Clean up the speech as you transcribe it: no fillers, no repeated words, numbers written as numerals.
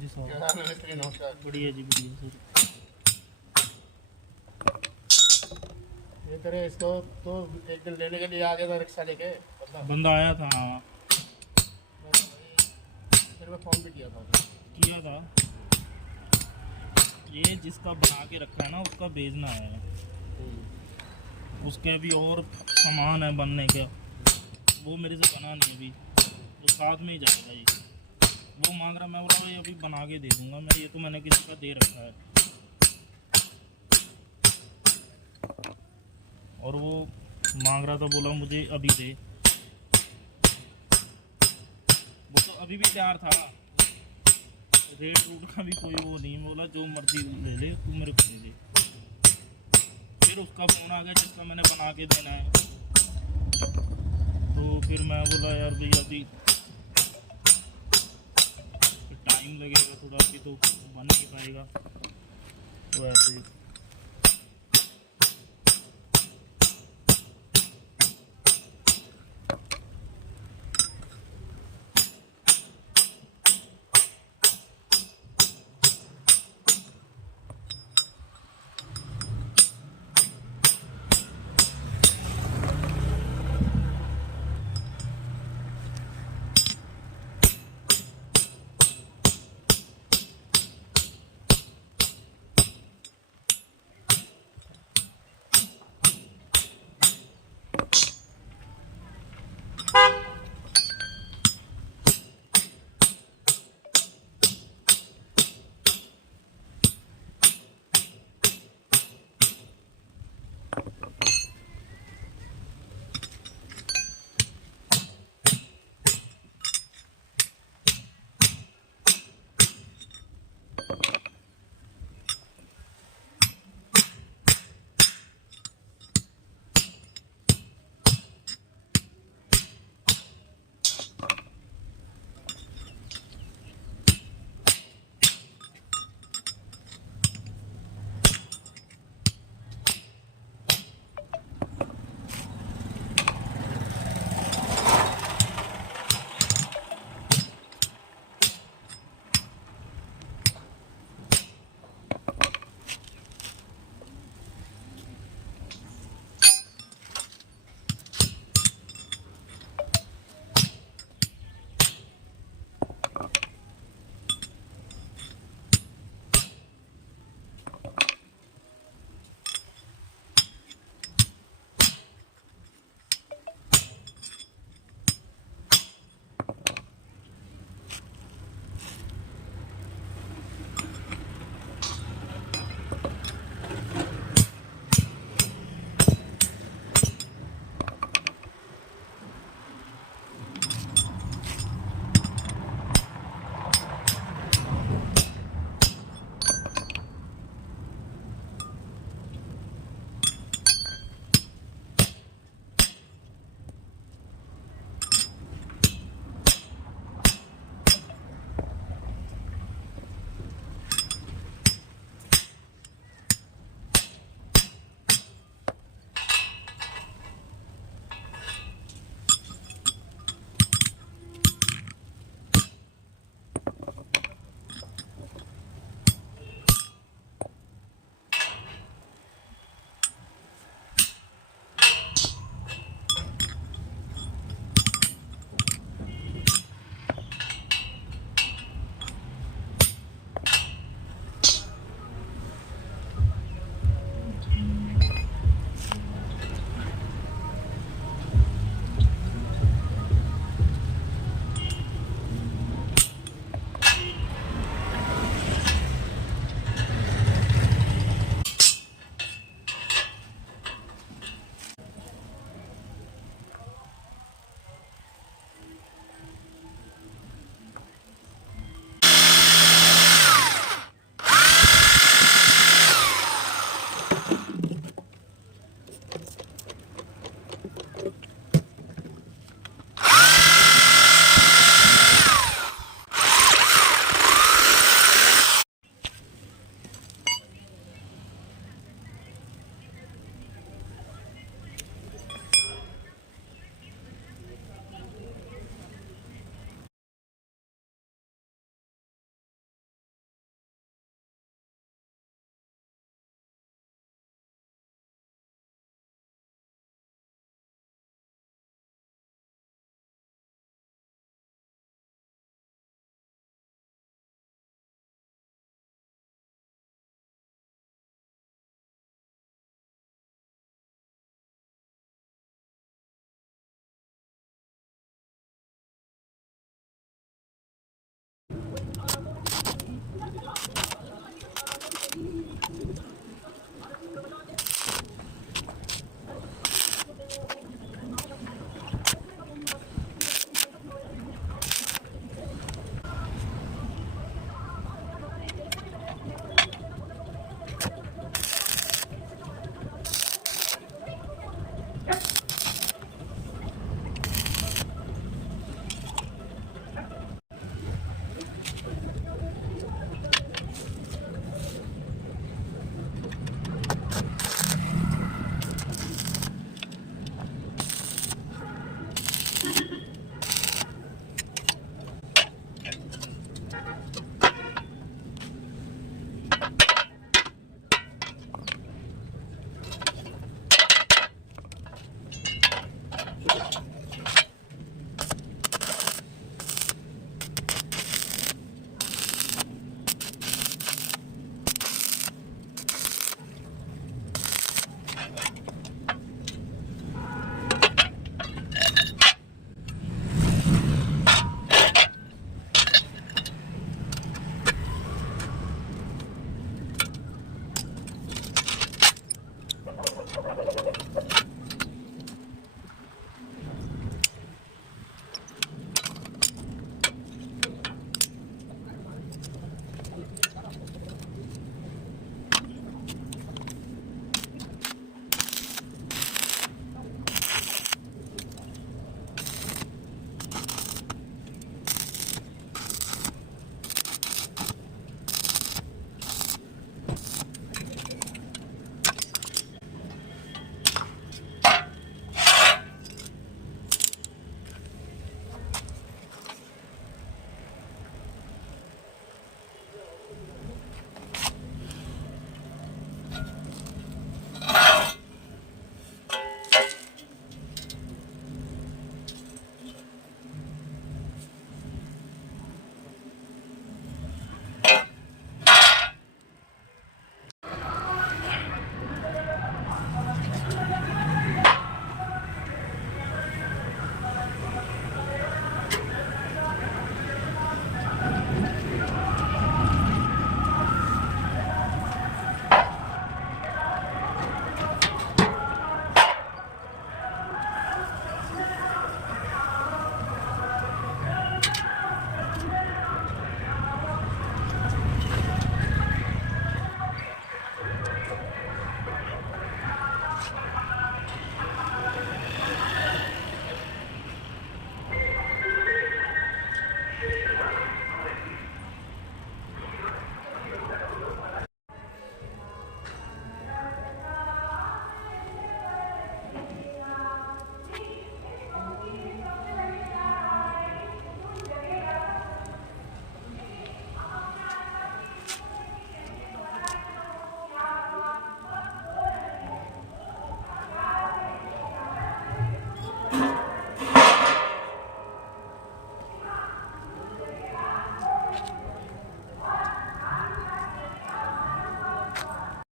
जी साहब, क्या हाल है मिस्त्री? नमस्कार। बढ़िया जी बढ़िया सर। ये करे इसको तो एक दिन लेने के लिए आ गया था रिक्शा लेके बंदा। बंदा आया था, हाँ फिर मैं फ़ोन भी किया था उसे। किया था। ये जिसका बना के रखा है ना उसका भेजना है, उसके भी और सामान है बनने के, वो मेरे से बना नहीं अभी, वो साथ में ही जाएगा ये। वो मांग रहा, मैं बोला भाई अभी बना के दे दूंगा मैं, ये तो मैंने किसी का दे रखा है। और वो मांग रहा था, बोला मुझे अभी दे। वो तो अभी भी तैयार था, रेट रूट का भी कोई वो नहीं, बोला जो मर्जी ले ले तू मेरे को दे दे। फिर उसका फ़ोन आ गया जिसका मैंने बना के देना है, तो फिर मैं बोला यार भैया अभी टाइम लगेगा थोड़ा, अभी तो बन नहीं पाएगा, तो ऐसे ही।